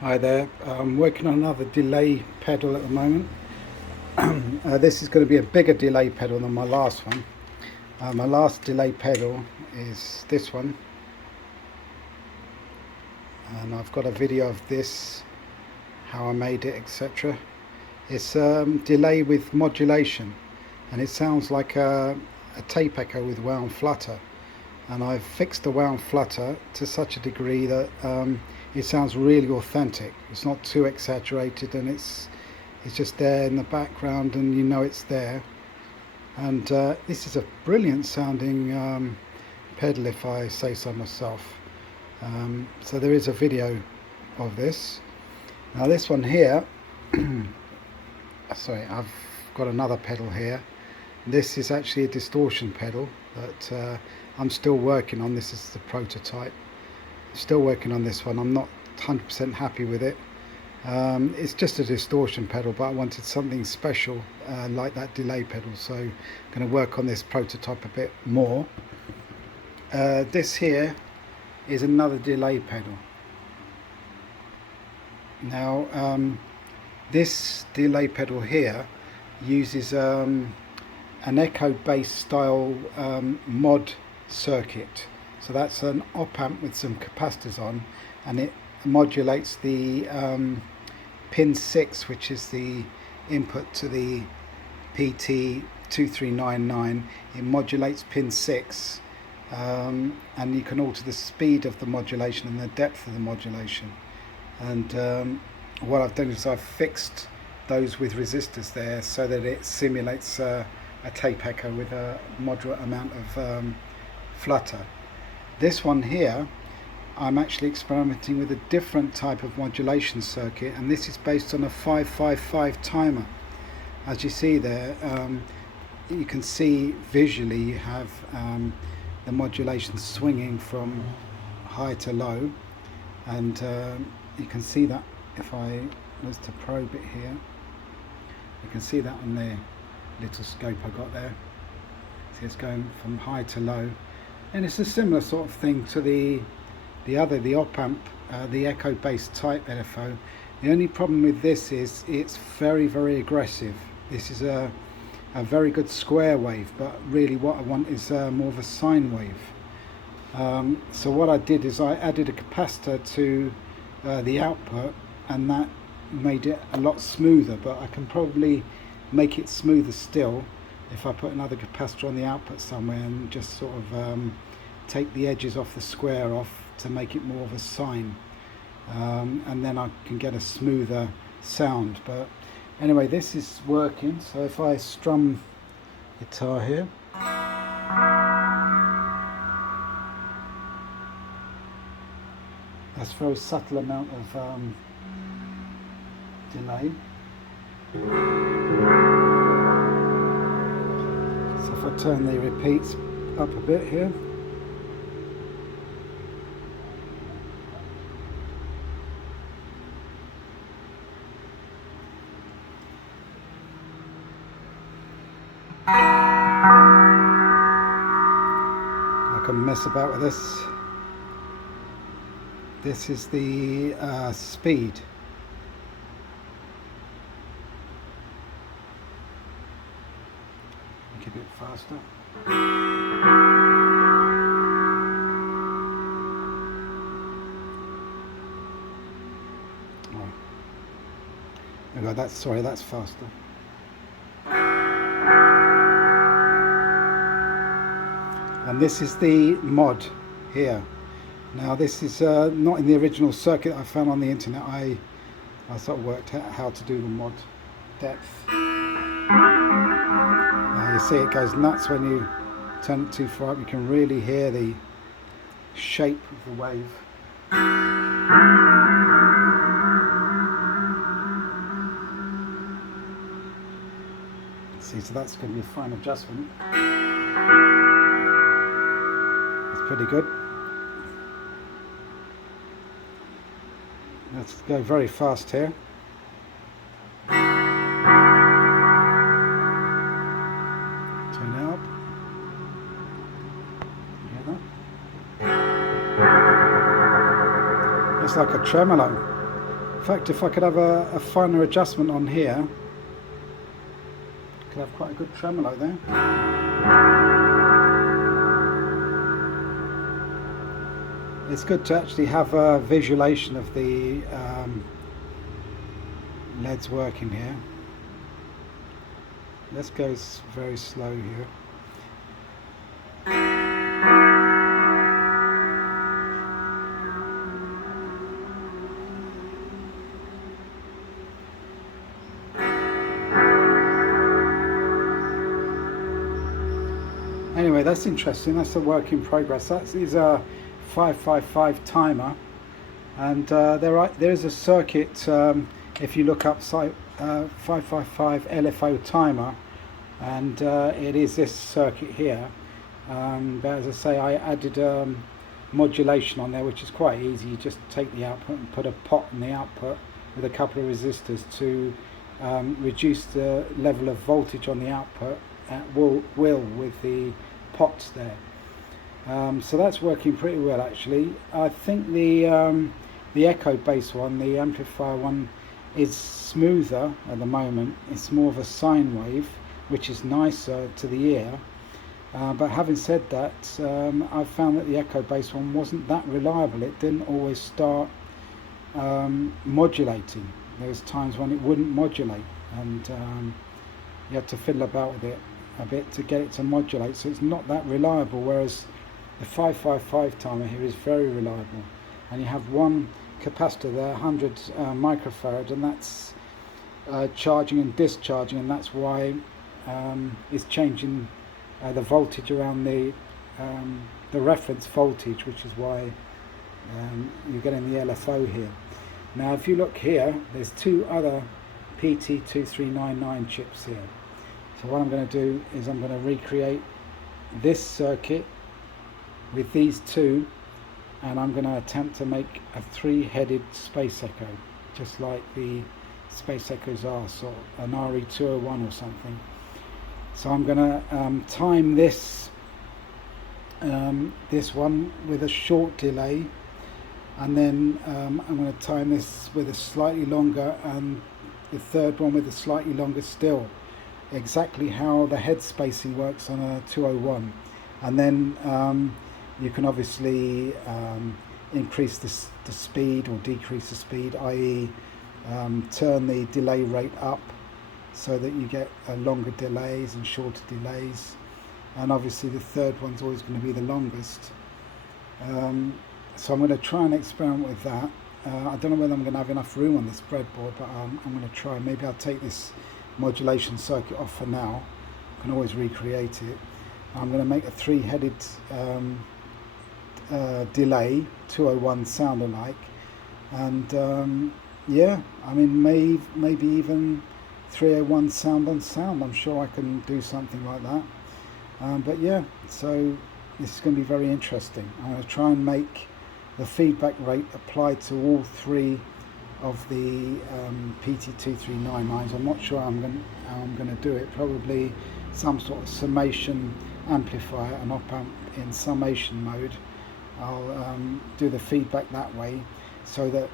Hi there, I'm working on another delay pedal at the moment. This is going to be a bigger delay pedal than my last one. My last delay pedal is this one, and I've got a video of this, how I made it, etc. It's delay with modulation, and it sounds like a tape echo with wow and flutter. And I've fixed the wow and flutter to such a degree that it sounds really authentic. It's not too exaggerated, and it's just there in the background, and you know it's there. And this is a brilliant sounding pedal, if I say so myself. So there is a video of this. Now this one here, sorry, I've got another pedal here. This is actually a distortion pedal that I'm still working on. This is the prototype. Still working on this one. I'm not 100% happy with it. It's just a distortion pedal, but I wanted something special like that delay pedal, so I'm going to work on this prototype a bit more. This here is another delay pedal. Now this delay pedal here uses an echo bass style mod circuit. So that's an op amp with some capacitors on, and it modulates the pin 6, which is the input to the PT2399. It modulates pin 6, and you can alter the speed of the modulation and the depth of the modulation. And what I've done is I've fixed those with resistors there so that it simulates a tape echo with a moderate amount of flutter. This one here, I'm actually experimenting with a different type of modulation circuit, and this is based on a 555 timer. As you see there, you can see visually you have the modulation swinging from high to low, and you can see that if I was to probe it here, you can see that on the little scope I got there. See, it's going from high to low, and it's a similar sort of thing to the op amp, the echo bass type LFO. The only problem with this is it's very aggressive. This is a very good square wave, but really what I want is more of a sine wave. So what I did is I added a capacitor to the output, and that made it a lot smoother, but I can probably make it smoother still if I put another capacitor on the output somewhere and just sort of take the edges off the square off to make it more of a sine, and then I can get a smoother sound. But anyway, this is working. So if I strum guitar here, that's a very subtle amount of delay. So if I turn the repeats up a bit here, I can mess about with this. This is the speed. Make it a bit faster. Oh. There we go. That's faster. And this is the mod here. Now this is not in the original circuit I found on the internet. I sort of worked out how to do the mod depth. You see it goes nuts when you turn it too far up. You can really hear the shape of the wave. See, so that's going to be a fine adjustment. Pretty good. Let's go very fast here. Turn it up. It's like a tremolo. fact, if I could have a finer adjustment on here, could have quite a good tremolo there. It's good to actually have a visualization of the LEDs working here. Let's go very slow here. Anyway, that's interesting. That's a work in progress. That is a 555 timer, and there is a circuit. If you look up 555 LFO timer, and it is this circuit here. But as I say, I added modulation on there, which is quite easy. You just take the output and put a pot in the output with a couple of resistors to reduce the level of voltage on the output at will with the pots there. So that's working pretty well actually. I think the echo bass one, the amplifier one, is smoother at the moment. It's more of a sine wave, which is nicer to the ear. But having said that, I found that the echo bass one wasn't that reliable. It didn't always start modulating. There was times when it wouldn't modulate, and you had to fiddle about with it a bit to get it to modulate. So it's not that reliable, whereas the 555 timer here is very reliable. And you have one capacitor there, 100 microfarad, and that's charging and discharging, and that's why it's changing the voltage around the reference voltage, which is why you're getting the LFO here. Now if you look here, there's two other PT2399 chips here. So what I'm going to do is I'm going to recreate this circuit with these two, and I'm going to attempt to make a three-headed space echo, just like the space echoes are, so an RE201 or something. So I'm going to time this this one with a short delay, and then I'm going to time this with a slightly longer, and the third one with a slightly longer still. Exactly how the head spacing works on a 201, and then you can obviously increase the speed or decrease the speed, i.e. turn the delay rate up so that you get longer delays and shorter delays, and obviously the third one's always going to be the longest. So I'm going to try and experiment with that. I don't know whether I'm going to have enough room on this breadboard, but I'm going to try. Maybe I'll take this modulation circuit off for now. I can always recreate it. I'm going to make a three-headed delay, 201 sound alike, and yeah, I mean maybe even 301 sound on sound. I'm sure I can do something like that. But yeah, so this is going to be very interesting. I'm going to try and make the feedback rate apply to all three of the PT2399s. I'm not sure how I'm going to do it. Probably some sort of summation amplifier, an op-amp in summation mode. I'll do the feedback that way, so that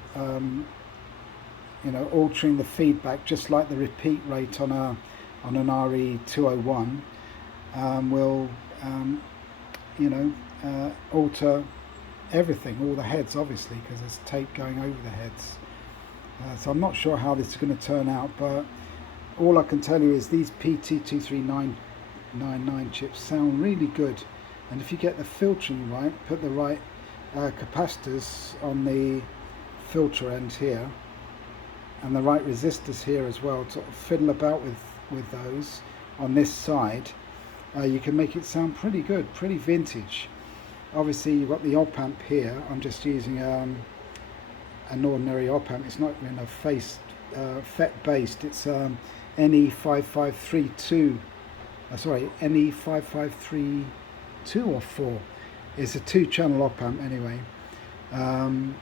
you know, altering the feedback just like the repeat rate on an RE201 will you know, alter everything, all the heads obviously, because there's tape going over the heads. So I'm not sure how this is going to turn out, but all I can tell you is these PT2399 chips sound really good, and if you get the filtering right, put the right capacitors on the filter end here and the right resistors here as well, to sort of fiddle about with those on this side, you can make it sound pretty good, pretty vintage. Obviously you've got the op-amp here. I'm just using an ordinary op-amp. It's not even a FET based. It's NE5532. Sorry, NE5532 or 4. It's a 2-channel op-amp anyway.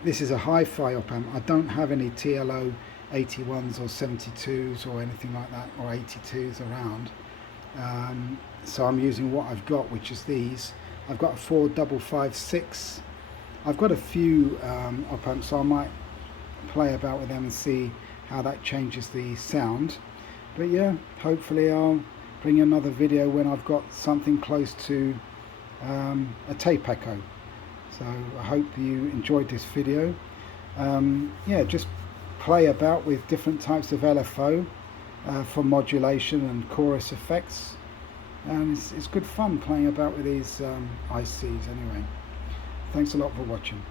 This is a hi-fi op-amp. I don't have any TLO 81s or 72s or anything like that, or 82s around. So I'm using what I've got, which is these. I've got a 4556. I've got a few op-amps, so I might play about with them and see how that changes the sound. But yeah, hopefully I'll bring you another video when I've got something close to a tape echo. So I hope you enjoyed this video. Yeah, just play about with different types of LFO for modulation and chorus effects, and it's good fun playing about with these ICs anyway. Thanks a lot for watching.